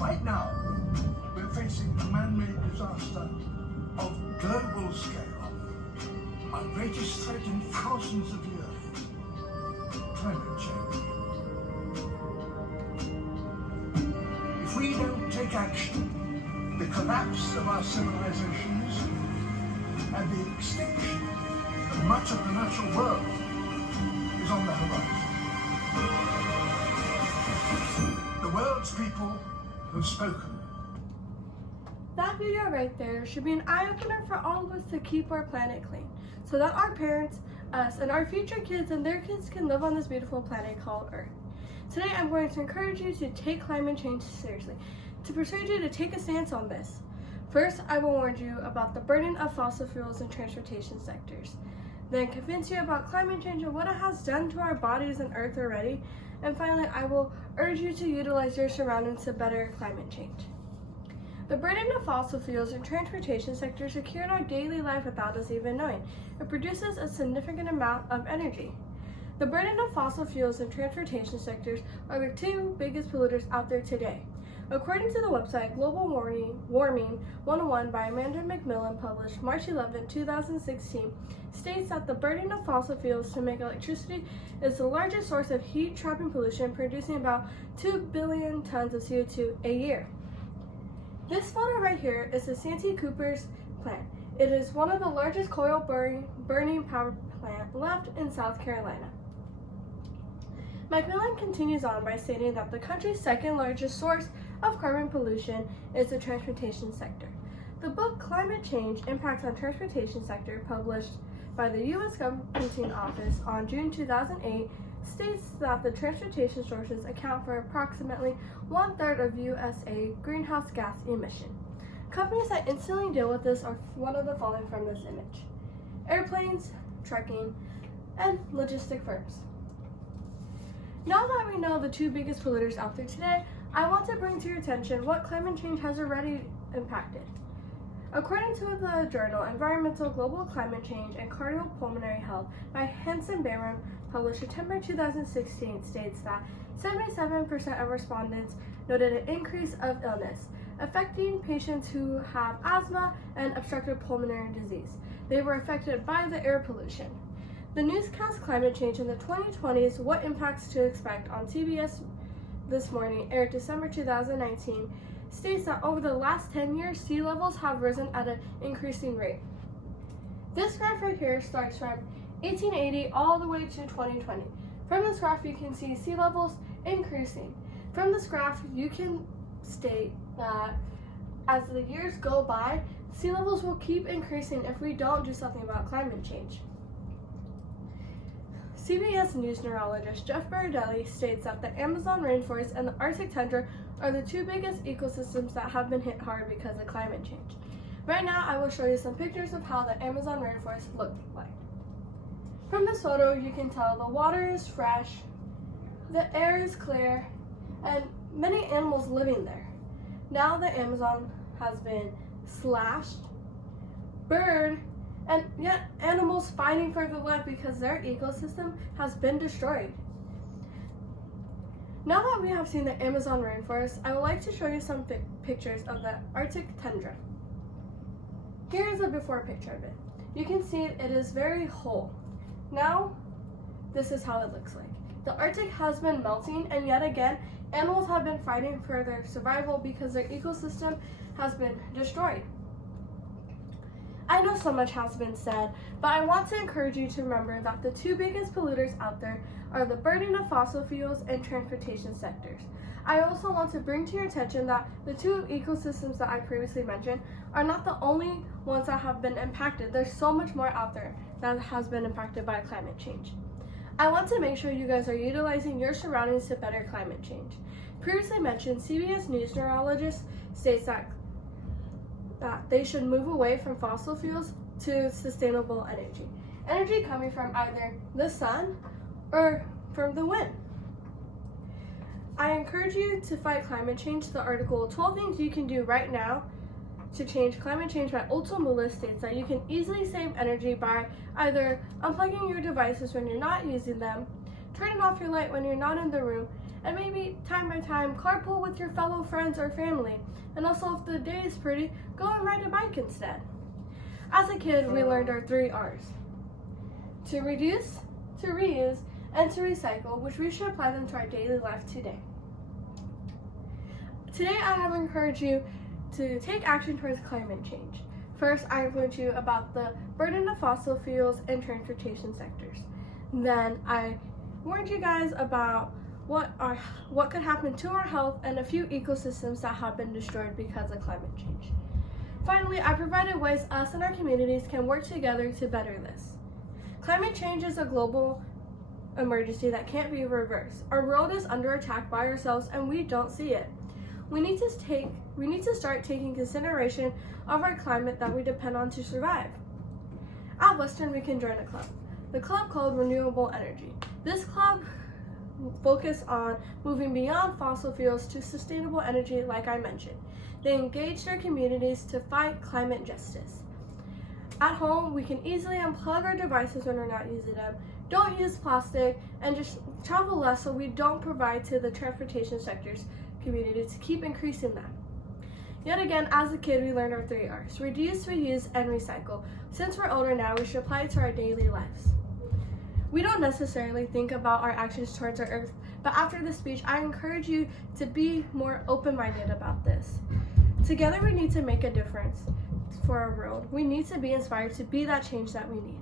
Right now, we're facing a man-made disaster of global scale, our greatest threat in thousands of years, climate change. If we don't take action, the collapse of our civilizations and the extinction of much of the natural world is on the horizon. The world's people have spoken. That video right there should be an eye-opener for all of us to keep our planet clean, so that our parents, us, and our future kids and their kids can live on this beautiful planet called Earth. Today I'm going to encourage you to take climate change seriously, to persuade you to take a stance on this. First, I will warn you about the burden of fossil fuels and transportation sectors. Then convince you about climate change and what it has done to our bodies and Earth already. And finally, I will urge you to utilize your surroundings to better climate change. The burden of fossil fuels and transportation sectors occur in our daily life without us even knowing. It produces a significant amount of energy. The burden of fossil fuels and transportation sectors are the two biggest polluters out there today. According to the website Global Warming 101 by Amanda McMillan, published March 11, 2016, states that the burden of fossil fuels to make electricity is the largest source of heat-trapping pollution, producing about 2 billion tons of CO2 a year. This photo right here is the Santee Cooper's plant. It is one of the largest coal burning power plant left in South Carolina. McMillan continues on by stating that the country's second largest source of carbon pollution is the transportation sector. The book Climate Change: Impacts on Transportation Sector, published by the U.S. Government Office on June 2008, states that the transportation sources account for approximately 1/3 of USA greenhouse gas emission. Companies that instantly deal with this are one of the following from this image: airplanes, trucking, and logistic firms. Now that we know the two biggest polluters out there today, I want to bring to your attention what climate change has already impacted. According to the journal Environmental Global Climate Change and Cardiopulmonary Health by Hansen Barham, published September 2016, states that 77% of respondents noted an increase of illness, affecting patients who have asthma and obstructive pulmonary disease. They were affected by the air pollution. The newscast Climate Change in the 2020s, What Impacts to Expect on CBS This Morning, aired December 2019, states that over the last 10 years, sea levels have risen at an increasing rate. This graph right here starts from 1880 all the way to 2020. From this graph, you can see sea levels increasing. From this graph, you can state that as the years go by, sea levels will keep increasing if we don't do something about climate change. CBS News neurologist Jeff Berardelli states that the Amazon rainforest and the Arctic tundra are the two biggest ecosystems that have been hit hard because of climate change. Right now, I will show you some pictures of how the Amazon rainforest looked like. From this photo, you can tell the water is fresh, the air is clear, and many animals living there. Now the Amazon has been slashed, burned, and yet animals fighting for their life because their ecosystem has been destroyed. Now that we have seen the Amazon rainforest, I would like to show you some pictures of the Arctic tundra. Here is a before picture of it. You can see it is very whole. Now, this is how it looks like. The Arctic has been melting, and yet again, animals have been fighting for their survival because their ecosystem has been destroyed. I know so much has been said, but I want to encourage you to remember that the two biggest polluters out there are the burden of fossil fuels and transportation sectors. I also want to bring to your attention that the two ecosystems that I previously mentioned are not the only ones that have been impacted. There's so much more out there that has been impacted by climate change. I want to make sure you guys are utilizing your surroundings to better climate change. Previously mentioned, CBS News neurologist states that they should move away from fossil fuels to sustainable energy. Energy coming from either the sun or from the wind. I encourage you to fight climate change. The article 12 Things You Can Do Right Now to Change Climate Change by Otto states that you can easily save energy by either unplugging your devices when you're not using them, turning off your light when you're not in the room, and maybe time by time carpool with your fellow friends or family. And also, if the day is pretty, go and ride a bike instead. As a kid, we learned our 3 R's: to reduce, to reuse, and to recycle, which we should apply them to our daily life today. Today, I have encouraged you to take action towards climate change. First, I informed you about the burden of fossil fuels and transportation sectors. Then, I warned you guys about what could happen to our health and a few ecosystems that have been destroyed because of climate change. Finally, I provided ways us and our communities can work together to better this. Climate change is a global emergency that can't be reversed. Our world is under attack by ourselves and we don't see it. We need to start taking consideration of our climate that we depend on to survive. At Western, we can join a club. The club called Renewable Energy. This club focused on moving beyond fossil fuels to sustainable energy, like I mentioned. They engage their communities to fight climate justice. At home, we can easily unplug our devices when we're not using them, don't use plastic, and just travel less so we don't provide to the transportation sector's community to keep increasing them. Yet again, as a kid, we learned our 3 R's: reduce, reuse, and recycle. Since we're older now, we should apply it to our daily lives. We don't necessarily think about our actions towards our earth, but after this speech, I encourage you to be more open-minded about this. Together, we need to make a difference for our world. We need to be inspired to be that change that we need.